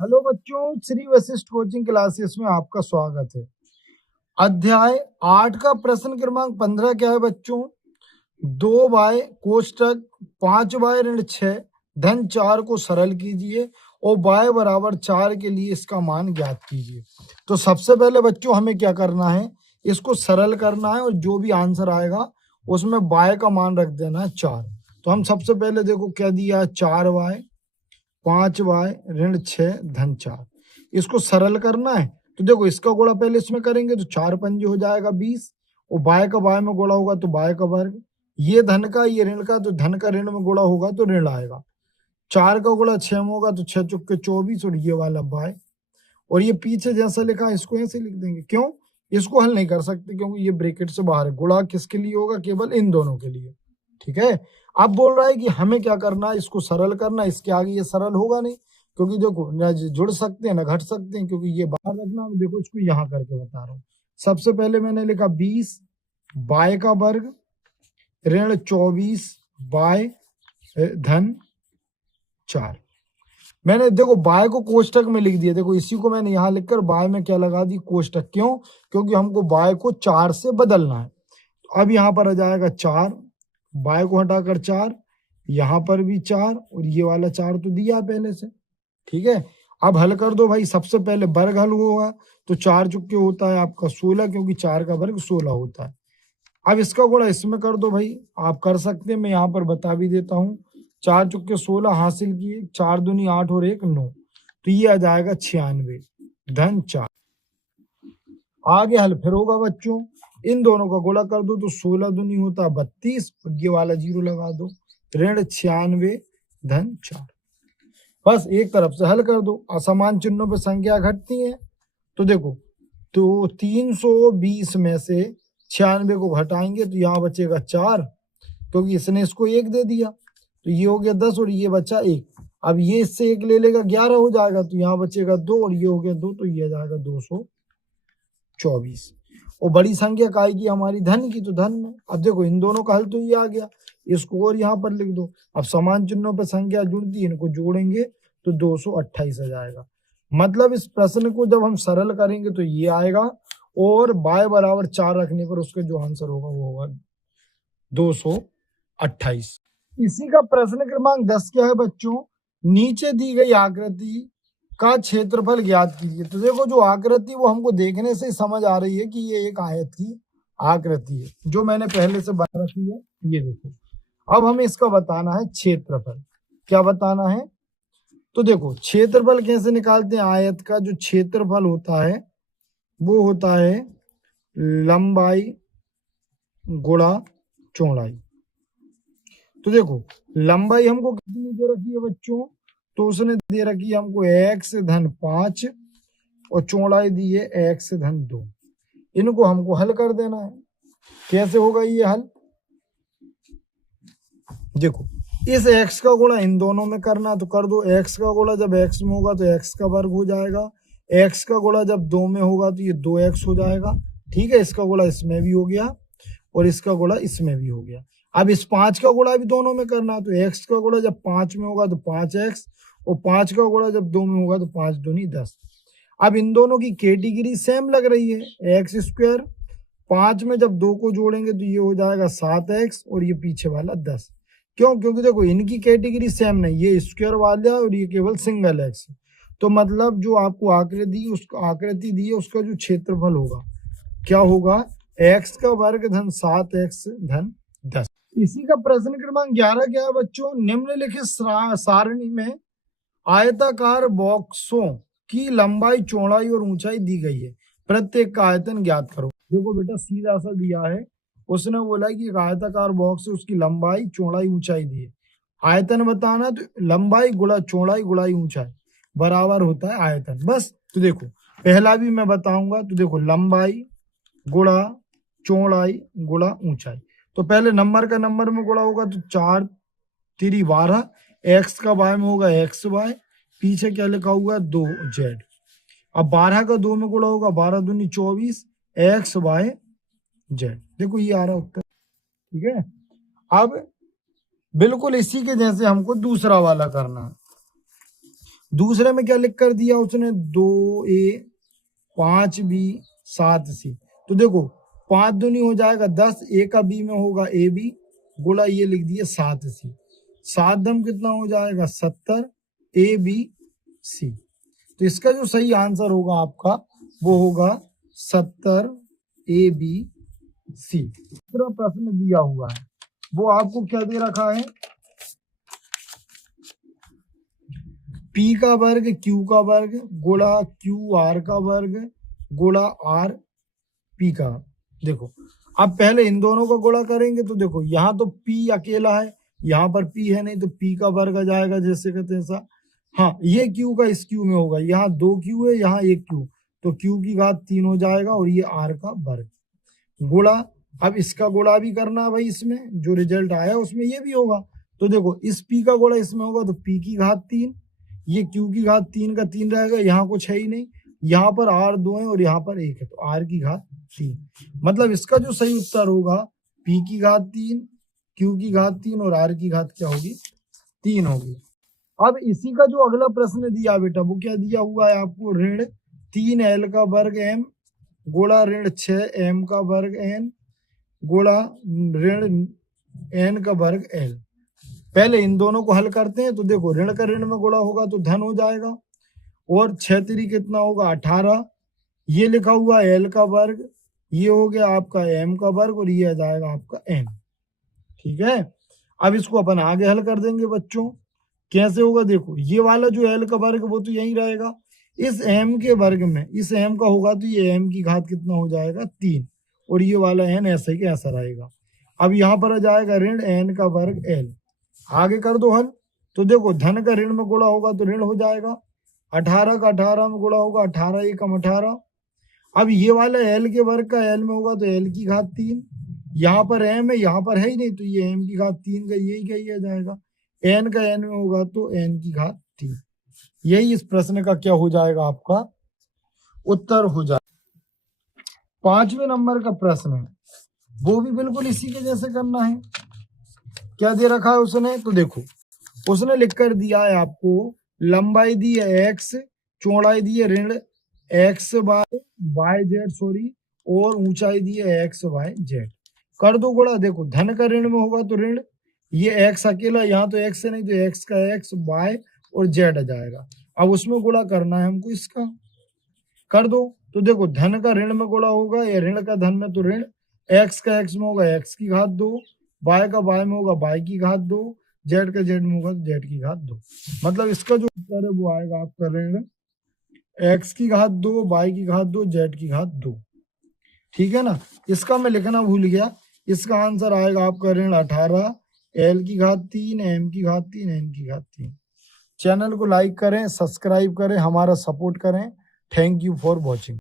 Hello बच्चों, Shri Vashishtha coaching classes में आपका स्वागत है। अध्याय 8 का प्रश्न क्रमांक 15 क्या है बच्चों? 2 बाय कोष्टक 5 बाय ऋण 6 धन 4 को सरल कीजिए और y बराबर 4 के लिए इसका मान ज्ञात कीजिए। तो सबसे पहले बच्चों हमें क्या करना है, इसको सरल करना है और जो भी आंसर आएगा उसमें y का मान रख देना है 4। तो हम सबसे पहले देखो क्या दिया है, 4y 5y ऋण 6 धन 4, इसको सरल करना है। तो देखो इसका गुणा पहले इसमें करेंगे तो 4 पंजे हो जाएगा 20 और बाय का बाय में गुणा होगा तो बाय का वर्ग, ये धन का ये ऋण का, तो धन का ऋण में गुणा होगा तो ऋण आएगा। 4 का गुणा 6 में होगा तो 6 चुके 24 और ये वाला बाय, और ये पीछे जैसा लिखा है इसको ऐसे लिख देंगे। क्यों? इसको हल नहीं कर सकते क्योंकि ये ब्रैकेट से बाहर है। गुणा किसके लिए होगा? केवल इन दोनों के लिए। ठीक है, अब बोल रहा है कि हमें क्या करना है, इसको सरल करना है। इसके आगे ये सरल होगा नहीं क्योंकि देखो न जुड़ सकते हैं न घट सकते हैं, क्योंकि ये बाहर रखना है। देखो इसको यहाँ करके बता रहा हूँ। सबसे पहले मैंने लिखा 20 बाय का वर्ग ऋण 24 बाय धन 4। मैंने देखो बाय को कोष्टक में लिख दिया। देखो इसी को मैंने यहाँ लिखकर बाय में क्या लगा दी, कोष्टक। क्यों? क्योंकि हमको बाय को 4 से बदलना है। तो अब यहाँ पर आ जाएगा 4, बाय को हटाकर 4, यहाँ पर भी 4 और ये वाला 4 तो दिया पहले से। ठीक है, अब हल कर दो भाई। सबसे पहले वर्ग हल होगा तो 4 चुके होता है आपका 16, क्योंकि 4 का वर्ग 16 होता है। अब इसका गुणा इसमें कर दो भाई, आप कर सकते हैं, मैं यहाँ पर बता भी देता हूँ। 4 चुके 16 हासिल किए, 4 दूनी 8 और 1 9, तो ये आ जाएगा 96 धन 4। आगे हल फिर होगा बच्चों, इन दोनों का गुणा कर दो तो 16 दूनी होता है 32 और ये वाला 0 लगा दो, ऋण 96 धन 4। बस एक तरफ से हल कर दो। असमान चिन्हों पर संख्या घटती है तो देखो, तो 320 में से 96 को घटाएंगे तो यहाँ बचेगा 4, क्योंकि इसने इसको 1 दे दिया, तो ये हो गया 10 और ये बचा 1। अब ये इससे 1 ले लेगा 11 हो जाएगा, तो यहाँ बचेगा 2 और ये हो गया 2, तो ये आ जाएगा 224। और बड़ी संख्या का आएगी हमारी धन की, तो धन में। अब देखो इन दोनों का हल तो ये आ गया, इसको और यहाँ पर लिख दो। अब समान चिन्हों पर संख्या जुड़ती है, इनको जोड़ेंगे तो 228 आ जाएगा। मतलब इस प्रश्न को जब हम सरल करेंगे तो ये आएगा, और y बराबर 4 रखने पर उसका जो आंसर होगा वो होगा 228। इसी का प्रश्न क्रमांक 10 क्या है बच्चों? नीचे दी गई आकृति का क्षेत्रफल ज्ञात कीजिए। तो देखो जो आकृति वो हमको देखने से समझ आ रही है कि ये एक आयत की आकृति है, जो मैंने पहले से बना रखी है। ये देखो, अब हमें इसका बताना है क्षेत्रफल। क्या बताना है? तो देखो क्षेत्रफल कैसे निकालते हैं? आयत का जो क्षेत्रफल होता है वो होता है लंबाई गुणा चौड़ाई। तो देखो लंबाई हमको कितनी दे रखी है बच्चों? तो उसने दे रखी है हमको x धन 5 और चौड़ाई दी है x धन 2। इनको हमको हल कर देना है। कैसे होगा ये हल? देखो इस x का गुणा इन दोनों में करना, तो कर दो। x का गुणा जब x में होगा तो x का वर्ग हो जाएगा, x का गुणा जब 2 में होगा तो ये 2x हो जाएगा। ठीक है, इसका गुणा इसमें भी हो गया और इसका गुणा इसमें भी हो गया। अब इस 5 का गुणा भी दोनों में करना, तो x का गुणा जब 5 में होगा तो 5x और 5 का गुणा जब 2 में होगा तो 5 दूनी 10। अब इन दोनों की कैटेगरी सेम लग रही है, एक्स स्क्वायर 5 में जब 2 को जोड़ेंगे तो ये हो जाएगा 7x और ये पीछे वाला 10। क्यों? क्योंकि देखो इनकी कैटेगरी सेम नहीं, ये स्क्वायर वाला और ये केवल सिंगल एक्स। तो मतलब जो आपको आकृति दी है उसका जो क्षेत्रफल होगा क्या होगा? x का वर्ग धन 7x धन 10। इसी का प्रश्न क्रमांक 11 क्या है बच्चों? निम्नलिखित सारणी में आयताकार बॉक्सों की लंबाई चौड़ाई और ऊंचाई दी गई है, प्रत्येक का आयतन ज्ञात करो। देखो बेटा सीधा सा दिया है, उसने बोला कि एक आयताकार बॉक्स है, उसकी लंबाई चौड़ाई ऊंचाई दी है। आयतन बताना, तो लंबाई गुणा चौड़ाई गुणा ऊंचाई बराबर होता है आयतन। बस तो देखो पहला भी मैं बताऊंगा, तो देखो लंबाई गुणा चौड़ाई गुणा ऊंचाई। तो पहले नंबर का नंबर में गुणा होगा तो 4 3 12, एक्स का वाई में होगा एक्स वाई, पीछे क्या लिखा हुआ है 2z। अब 12 का 2 में गुणा होगा 12 दूनी 24 एक्स वाई जेड। देखो ये आ रहा उत्तर। ठीक है, अब बिल्कुल इसी के जैसे हमको दूसरा वाला करना है। दूसरे में क्या लिख कर दिया उसने, 2a 5b 7c। तो देखो 5 दूनी हो जाएगा 10, a का b में होगा ab गुणा ये लिख दिया 7c, 7 दम कितना हो जाएगा 70 abc। तो इसका जो सही आंसर होगा आपका वो होगा 70 abc। दूसरा प्रश्न दिया हुआ है वो आपको क्या दे रखा है, p का वर्ग q का वर्ग गुणा qr का वर्ग गुणा r p का। देखो अब पहले इन दोनों का गुणा करेंगे तो देखो यहाँ तो p अकेला है, यहाँ पर p है नहीं, तो p का वर्ग आ जाएगा जैसे कहते हैं ऐसा। हाँ ये q का इस q में होगा, यहाँ 2 q है यहाँ 1 q, तो q की घात 3 हो जाएगा और ये r का वर्ग गुणा। अब इसका गुणा भी करना है भाई, इसमें जो रिजल्ट आया उसमें ये भी होगा। तो देखो इस p का गुणा इसमें होगा तो p की घात 3, ये q की घात 3 का 3 रहेगा, यहाँ कुछ है ही नहीं, यहाँ पर r 2 है और यहाँ पर 1 है, तो r की घात 3। मतलब इसका जो सही उत्तर होगा p की घात 3, q की घात 3 और r की घात क्या होगी 3 होगी। अब इसी का जो अगला प्रश्न दिया बेटा वो क्या दिया हुआ है आपको, ऋण 3l का वर्ग m गुणा ऋण 6m का वर्ग n गुणा ऋण n का वर्ग l। पहले इन दोनों को हल करते हैं तो देखो ऋण का ऋण में गुणा होगा तो धन हो जाएगा, और 6 3 कितना होगा 18, ये लिखा हुआ l का वर्ग, ये हो गया आपका m का वर्ग और ये आ जाएगा आपका n। ठीक है, अब इसको अपन आगे हल कर देंगे बच्चों। कैसे होगा, देखो ये वाला जो l का वर्ग वो तो यही रहेगा, इस m के वर्ग में इस m का होगा तो ये m की घात कितना हो जाएगा 3, और ये वाला n ऐसा ही ऐसा रहेगा। अब यहाँ पर आ जाएगा ऋण n का वर्ग l। आगे कर दो हल, तो देखो धन का ऋण में गुणा होगा तो ऋण हो जाएगा, 18 का 18 में गुणा होगा 18 एकम 18। अब ये वाला l के वर्ग का l में होगा तो l की घात 3, यहाँ पर m है यहाँ पर है ही नहीं, तो ये m की घात 3 का यही आ जाएगा, n का n में होगा तो n की घात 3। यही इस प्रश्न का क्या हो जाएगा आपका उत्तर हो जाएगा। 5वें नंबर का प्रश्न है वो भी बिल्कुल इसी के जैसे करना है। क्या दे रखा है उसने, तो देखो उसने लिख कर दिया है आपको, लंबाई दी है x, चौड़ाई दी है ऋण x बाय जेड सॉरी, और ऊंचाई दी है x बाय जेड। कर दो गुणा, देखो धन का ऋण में होगा तो ऋण, ये x अकेला, यहाँ तो x है नहीं तो x का x बाय और जेड आ जाएगा। अब उसमें गुणा करना है हमको इसका, कर दो। तो देखो धन का ऋण में गुणा होगा या ऋण का धन में, तो ऋण x का x में होगा x की घात 2, बाय का बाय में होगा बाय की घात 2, जेड का जेड में होगा तो जेड की घात 2। मतलब इसका जो उत्तर है वो आएगा आपका ऋण x की घात 2, बाय की घात 2, जेड की घात 2। ठीक है ना, इसका मैं लिखना भूल गया, इसका आंसर आएगा आपका ऋण 18, l की घात 3, m की घात 3, n की घात 3। चैनल को लाइक करें, सब्सक्राइब करें, हमारा सपोर्ट करें। Thank you for watching.